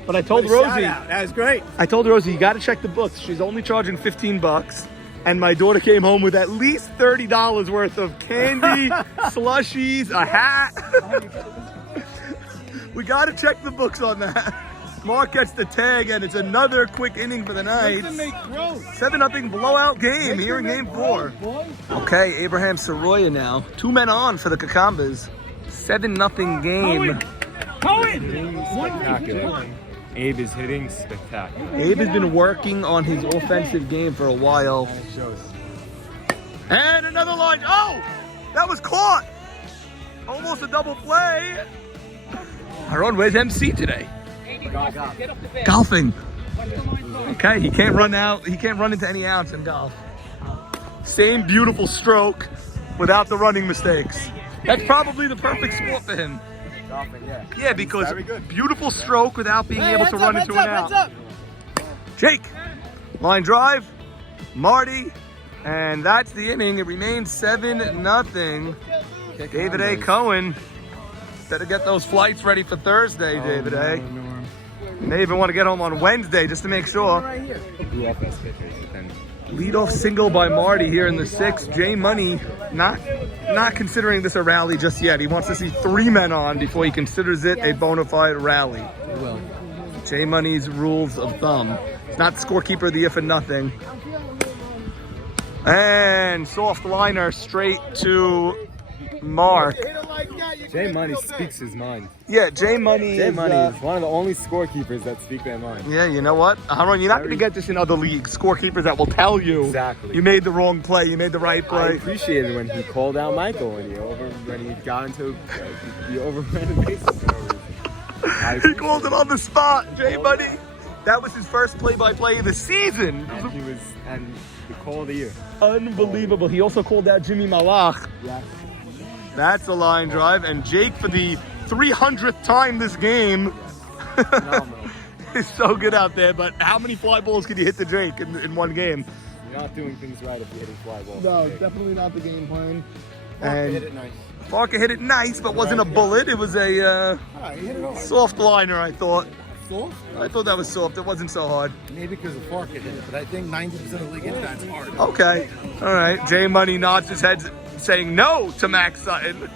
But I told Rosie, that was great. I told Rosie, you got to check the books. She's only charging $15. And my daughter came home with at least $30 worth of candy, slushies, a hat. We got to check the books on that. Mark gets the tag, and it's another quick inning for the Knights. 7-0 blowout game here in game 4. Okay, Abraham Soroya now. 2 men on for the Kekambas. 7-0 game. Spectacular. Abe is hitting spectacular. Abe has been working on his offensive game for a while. And another line. Oh, that was caught. Almost a double play. Haron, where's MC today? Golfing. Okay, he can't run out. He can't run into any outs in golf. Same beautiful stroke without the running mistakes. That's probably the perfect sport for him. Golfing, yeah. Yeah, because beautiful stroke without being able to run into an out. Jake, line drive, Marty, and that's the inning. It remains 7-0. David A. Cohen. Better get those flights ready for Thursday, David A. You may even want to get home on Wednesday just to make sure. Leadoff single by Marty here in the 6th. J Money not considering this a rally just yet. He wants to see 3 men on before he considers it a bona fide rally. J Money's rules of thumb. He's not the scorekeeper of the year for nothing. And soft liner straight to Mark. Jay Money speaks his mind. Yeah, Jay Money Jay is, Money is one of the only scorekeepers that speak their mind. Yeah, you know what? Aaron, you're not going to get this in other leagues. Scorekeepers that will tell you Exactly. you made the wrong play, you made the right I play. appreciated when he called out Michael when he got into he overran the bases for no reason. He called it on the spot, Jay Money. That was his first play-by-play of the season. And the call of the year. Unbelievable. He also called out Jimmy Malach. Yeah. That's a line drive. And Jake, for the 300th time this game, is so good out there. But how many fly balls can you hit to Jake in one game? You're not doing things right if you're hitting fly balls. No, definitely not the game plan. Farker hit it nice. Farker hit it nice, but wasn't a bullet. It was a soft liner, I thought. Soft? I thought that was soft. It wasn't so hard. Maybe because of Farker hit it, but I think 90% of the league hits that's hard. Okay. All right. Jay Money nods his head saying no to Max Sutton.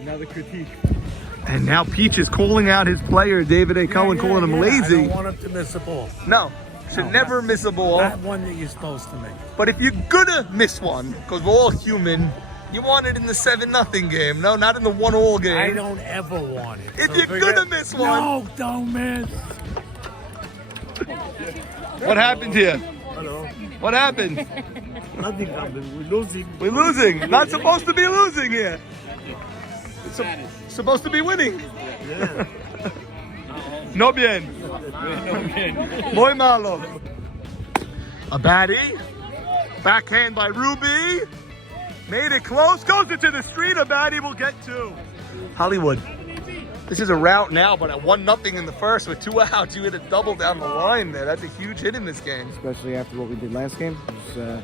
Another critique. And now Peach is calling out his player, David A. Cohen, calling him lazy. I don't want him to miss a ball. No. Should never miss a ball. That one that you're supposed to make. But if you're gonna miss one, because we're all human, you want it in the 7-0 game. No, not in the 1-1 game. I don't ever want it. If you're gonna miss one. No, don't miss. What happened here? Hello. What happened? Nothing happened. We're losing. We're losing. Not supposed to be losing here. It's supposed to be winning. Yeah. No bien. Muy malo. A baddie. Backhand by Ruby. Made it close. Goes into the street. A baddie will get 2. Hollywood. This is a rout now, but at 1-0 in the first with 2 outs, you hit a double down the line there. That's a huge hit in this game. Especially after what we did last game. It was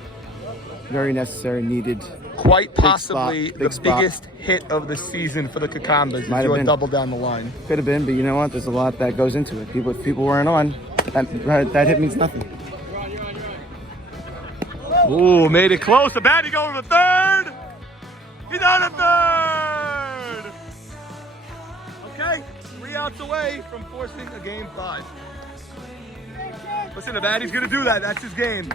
very necessary, needed. Quite possibly Big the spot. biggest hit of the season for the Kekambas. Might have You a been. double down the line. Could have been, but you know what? There's a lot that goes into it. If people weren't on, that hit means nothing. Ooh, made it close. The baddie going to third. He's on a third. Okay, 3 outs away from forcing a game 5. Listen, the baddie's going to do that. That's his game.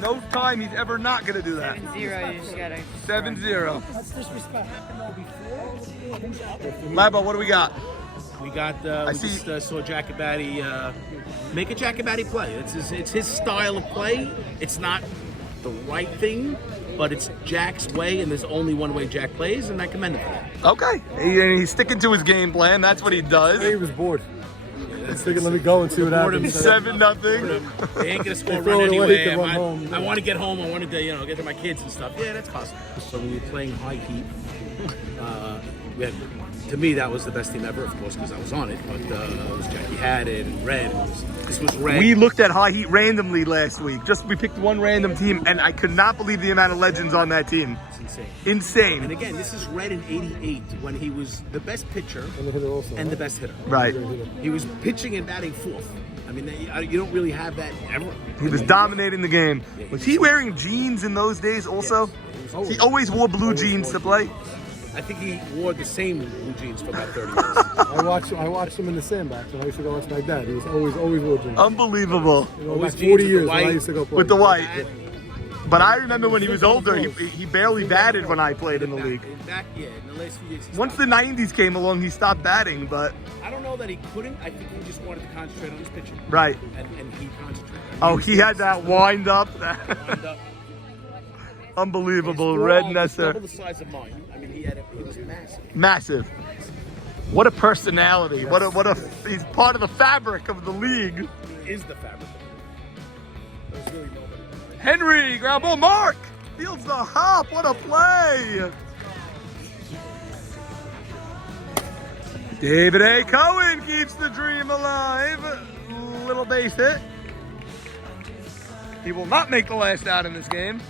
No time he's ever not going to do that. 7-0, you just gotta... 7-0. That's disrespect. Labo, what do we got? We got. I We see- just saw Jacobatti make a Jacobatti play. It's his style of play. It's not the right thing, but it's Jack's way, and there's only one way Jack plays, and I commend him for that. Okay. He's sticking to his game plan. That's what he does. He was bored. Let's take it, let me go and see what happens. 7-0. They ain't gonna score a They throw run it away, anyway. they run home. I want to get home. I wanted to, get to my kids and stuff. Yeah, that's possible. So when you're playing high heat, we had, to me, that was the best team ever, of course, because I was on it. But it was Jackie had it and Red. This was Red. We looked at high heat randomly last week. We picked one random team, and I could not believe the amount of legends on that team. It's insane. Insane. And again, this is Red in '88 when he was the best pitcher and the best hitter. Right. He was pitching and batting fourth. I mean, you don't really have that ever. He was dominating the game. Was he wearing jeans in those days also? He always wore blue jeans to play? I think he wore the same blue jeans for about 30 years. I watched him in the sandbox when I used to go watch my dad. He was always watching. Unbelievable. Like 40 years when I used to go play. With the white. But I remember when he was older, he barely batted when I played in the league. Back, in the last few years. Once the 90s came along, he stopped batting, but... I don't know that he couldn't. I think he just wanted to concentrate on his pitching. Right. And he concentrated. Oh, he had that wind up. Unbelievable. Red Nesser. Double the size of mine. I mean, he was massive. Massive. What a personality. He's part of the fabric of the league. He is the fabric. There's really nobody. Henry, ground ball, Mark! Fields the hop, what a play! David A. Cohen keeps the dream alive. Little base hit. He will not make the last out in this game.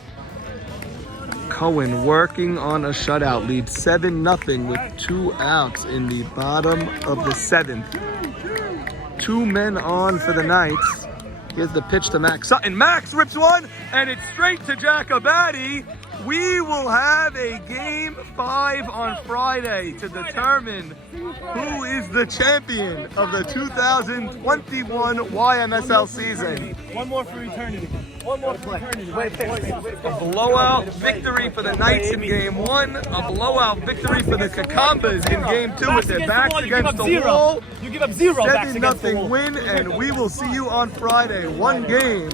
Cohen working on a shutout, leads 7-0 with 2 outs in the bottom of the 7th. 2 men on for the Knights. Here's the pitch to Max Sutton. Max rips one, and it's straight to Jacobatti. we will have a Game 5 on Friday to determine who is the champion of the 2021 YMSL season. One more for eternity. One more for eternity. A blowout victory for the Knights in Game 1, a blowout victory for the Kekambas in Game 2 with their backs against the wall. You give up 0 backs against the wall. 7-0 win, and we will see you on Friday. One game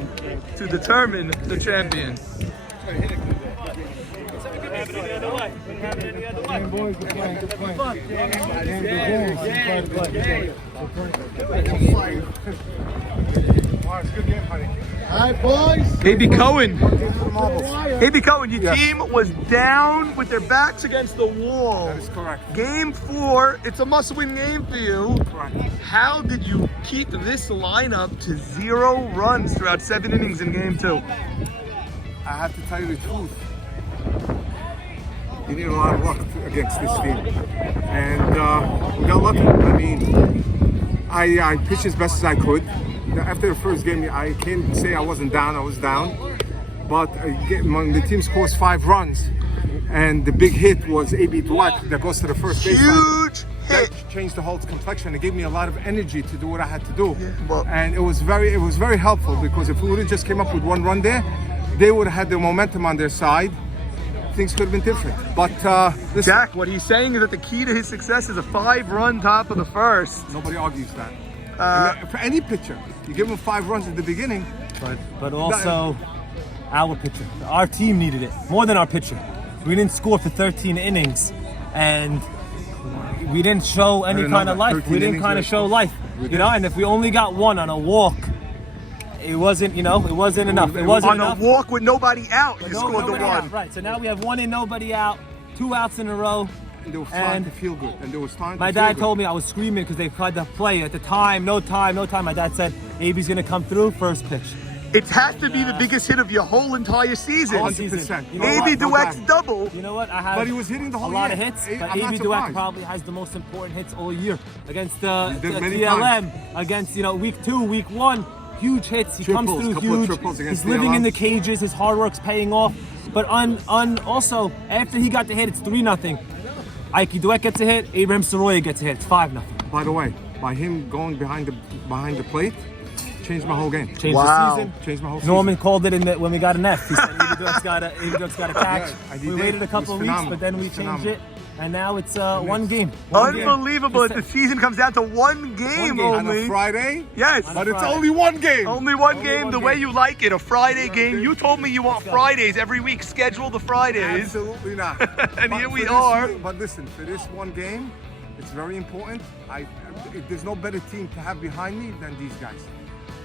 to determine the champion. Alright, boys. AB Cohen, your team was down with their backs against the wall. That is correct. Game 4, it's a must-win game for you. Correct. How did you keep this lineup to 0 runs throughout 7 innings in Game 2? I have to tell you the truth. You need a lot of luck against this team. And we got lucky. I mean, I pitched as best as I could. After the first game, I can't say I wasn't down, I was down. But when the team scores 5 runs, and the big hit was AB Dweck that goes to the first base. Huge hit. That changed the whole complexion. It gave me a lot of energy to do what I had to do. And it was very helpful, because if we would have just came up with 1 run there, they would have had the momentum on their side. Things could have been different. But Jack, what he's saying is that the key to his success is a 5-run top of the first. Nobody argues that. For any pitcher, you give them 5 runs at the beginning. But also our pitcher. Our team needed it more than our pitcher. We didn't score for 13 innings, and we didn't show any kind of life. We didn't kind of show life, you know. And if we only got 1 on a walk, it wasn't, it wasn't enough. It wasn't enough. On a walk with nobody out, you scored the 1. Out, right, so now we have 1 in, nobody out, 2 outs in a row. And they were starting to feel good. And they were starting my dad told me I was screaming because they tried to play at the time, no time. My dad said, AB's going to come through, first pitch. It has to be the biggest hit of your whole entire season. 100%. AB Dweck's double. You know what? I have but he was hitting the whole a lot year. of hits, but AB Dweck probably has the most important hits all year. Against the TLM, against, week 2, week 1. Huge hits. He comes through huge. He's living in the cages. His hard work's paying off. But also after he got the hit, it's 3-0. Ike Dweck gets a hit. Abraham Soroya gets a hit. It's 5-0. By the way, by him going behind the plate, changed my whole game. Changed the season. Changed my whole season. Norman called it when we got an F. He said AB Dweck's got a catch. We waited a couple of weeks, but then we changed it. And now it's 1 game. Unbelievable that the season comes down to 1 game only. On a Friday? Yes. But it's only 1 game. Only one game, the way you like it, a Friday game. You told me you want Fridays every week. Schedule the Fridays. Absolutely not. And here we are. But listen, for this 1 game, it's very important. There's no better team to have behind me than these guys.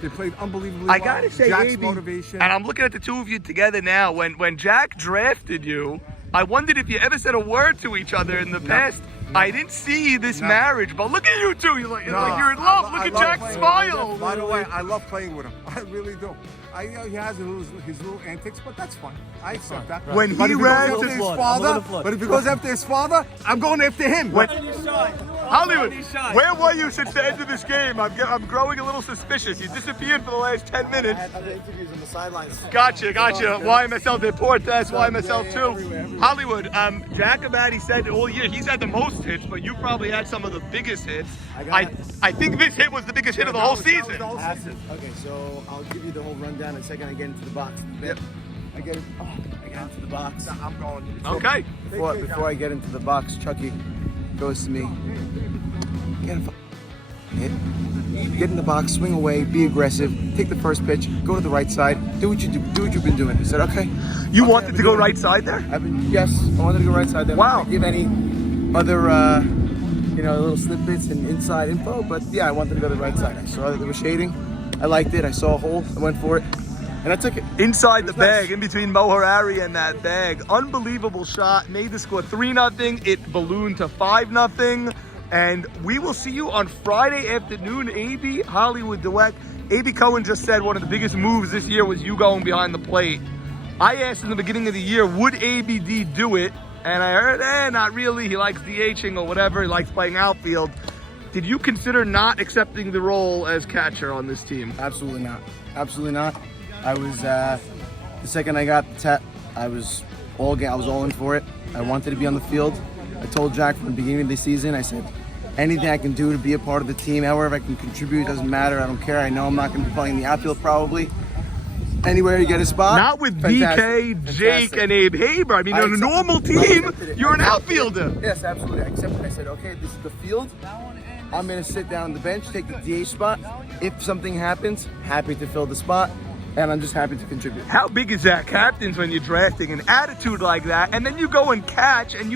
They played unbelievably well. I gotta say, Jack's AB, motivation. and I'm looking at the 2 of you together now. When Jack drafted you, I wondered if you ever said a word to each other in the past. No. I didn't see this marriage, but look at you two. You're like you're in love. Look at Jack's smile. By the way, I love playing with him. I really do. He has his little antics, but that's fine. I accept that. When he ran to his father, but if he goes after his father, I'm going after him. Hollywood, where were you since the end of this game? I'm growing a little suspicious. You disappeared for the last 10 minutes. I had interviews on the sidelines. Gotcha. YMSL Deportes, YMSL 2. Hollywood, Jack Abadi said all year he's had the most hits, but you probably had some of the biggest hits. I think this hit was the biggest hit of the whole season. Okay, so I'll give you the whole rundown in a second. I get into the box. Yep. I get into the box. I'm going. Okay. Before I get into the box, Chucky goes to me. Get in the box, swing away, be aggressive, take the first pitch, go to the right side, do what you've been doing. I said, okay. You wanted to go right side there? Yes, I wanted to go right side there. Wow. I didn't give any other, little snippets and inside info, but yeah, I wanted to go to the right side. I saw that there was shading. I liked it. I saw a hole. I went for it. And I took it. Inside the bag, in between Mo Harari and that bag. Unbelievable shot. Made the score 3-0. It ballooned to 5-0. And we will see you on Friday afternoon, AB Hollywood Dweck. AB Cohen just said one of the biggest moves this year was you going behind the plate. I asked in the beginning of the year, would ABD do it? And I heard, not really. He likes DHing or whatever. He likes playing outfield. Did you consider not accepting the role as catcher on this team? Absolutely not. Absolutely not. I was, the second I got the tap, I was all game. I was all in for it. I wanted to be on the field. I told Jack from the beginning of the season, I said, anything I can do to be a part of the team, however I can contribute, doesn't matter. I don't care. I know I'm not going to be playing in the outfield probably. Anywhere you get a spot. Not with DK, Jake, and Abe Haber. I mean, on a normal team, you're an outfielder. Yes, absolutely. I accepted. I said, okay, this is the field. I'm going to sit down on the bench, take the DH spot. If something happens, happy to fill the spot, and I'm just happy to contribute. How big is that, captains, when you're drafting an attitude like that, and then you go and catch, and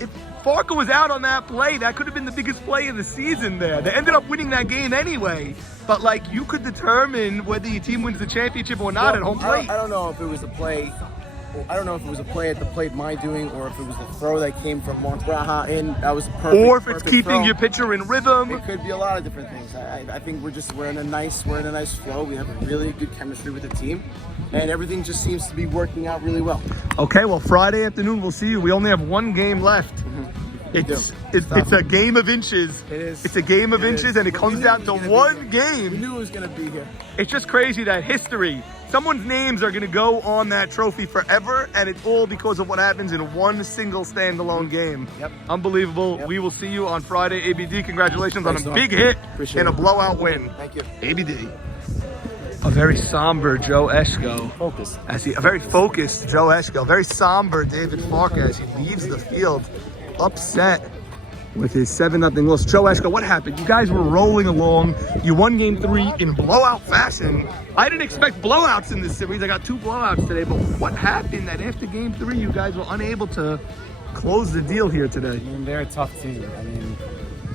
if Farker was out on that play, that could have been the biggest play of the season there. They ended up winning that game anyway. But, like, you could determine whether your team wins the championship or not at home plate. I don't know if it was a play. I don't know if it was a play at the plate my doing, or if it was the throw that came from Montraha in. That was perfect. Or if it's keeping throw. Your pitcher in rhythm. It could be a lot of different things. I think we're in a nice flow. We have a really good chemistry with the team, and everything just seems to be working out really well. Okay, well, Friday afternoon we'll see you. We only have one game left. It's a game of inches. It is. It's a game of inches, and it comes down to one game. We knew it was going to be here. It's just crazy that history, someone's names are going to go on that trophy forever, and it's all because of what happens in one single standalone game. Yep. Unbelievable. Yep. We will see you on Friday. ABD, congratulations on a big hit Appreciate and a it. blowout win. Thank you. ABD. A very somber Joe Eschko. Focus. A very focused Joe Eschko. Very somber David Farker as he leaves the field, upset with his 7-0 loss. Joe Eschko, what happened? You guys were rolling along. You won game 3 in blowout fashion. I didn't expect blowouts in this series. I got 2 blowouts today, but what happened that after game 3 you guys were unable to close the deal here today? I mean, they're a tough team. I mean,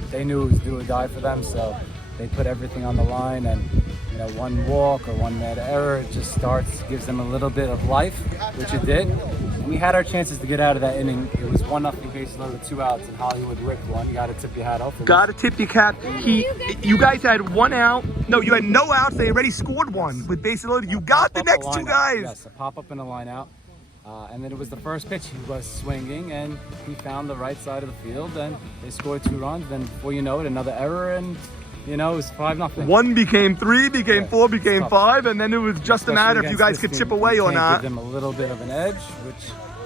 they knew it was do or die for them, so they put everything on the line, and you know, one walk or one bad error, it just gives them a little bit of life, which it did. And we had our chances to get out of that inning. It was 1-0 base loaded with 2 outs, and Hollywood ripped one. You got to tip your hat off. Got to tip your cap. You guys had 1 out. No, you had no outs. They already scored 1 with bases loaded. You got the next 2 guys. Yes, a pop up and a line out. And then it was the first pitch. He was swinging, and he found the right side of the field, and they scored 2 runs. Then before you know it, another error, and you know, it was 5-0. 1 became 3, became 4, became 5, and then it was just a matter if you guys could chip away or not. Give them a little bit of an edge, which,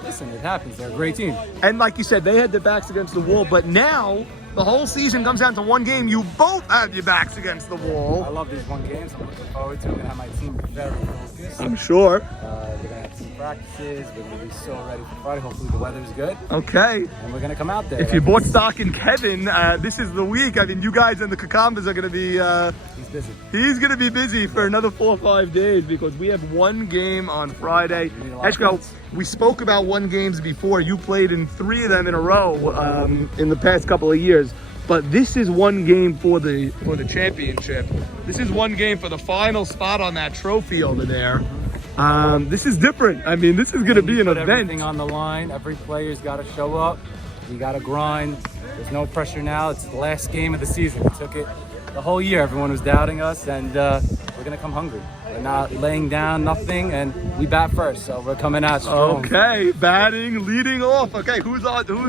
listen, it happens. They're a great team. And like you said, they had their backs against the wall, but now the whole season comes down to one game. You both have your backs against the wall. I love these 1 games. I'm looking forward to it. I'm going to have my team very focused. I'm sure. We're going to have team practices. We're going to be so ready for Friday. Hopefully the weather's good. Okay. And we're going to come out there. If you bought stock in Kevin, this is the week. I mean, you guys and the Kekambas are going to be... he's busy. He's going to be busy for another 4 or 5 days because we have 1 game on Friday. Eschko, we spoke about 1 games before. You played in 3 of them in a row in the past couple of years. But this is 1 game for the championship. This is 1 game for the final spot on that trophy over there. This is different. I mean, this is going to be an event. Everything on the line. Every player's got to show up. You got to grind. There's no pressure now. It's the last game of the season. We took it the whole year. Everyone was doubting us, and we're going to come hungry. We're not laying down nothing, and we bat first, so we're coming out strong. Okay, batting, leading off. Okay, who's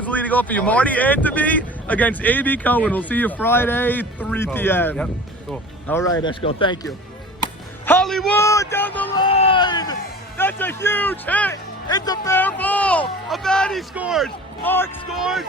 leading off for you? Marty Anthony against A.B. Cohen. We'll see you Friday, 3 p.m. Yep, cool. All right, Eschko, thank you. Hollywood down the line! That's a huge hit! It's a fair ball! Abadi scores! Mark scores!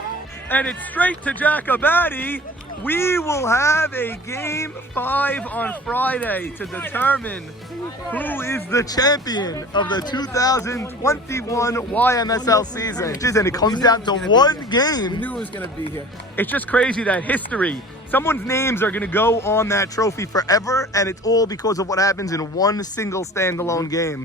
And it's straight to Jack Abadi. We will have a game 5 on Friday to determine who is the champion of the 2021 YMSL season. And it comes down to 1 game. We knew it was going to be here. It's just crazy that history, someone's names are going to go on that trophy forever, and it's all because of what happens in one single standalone game.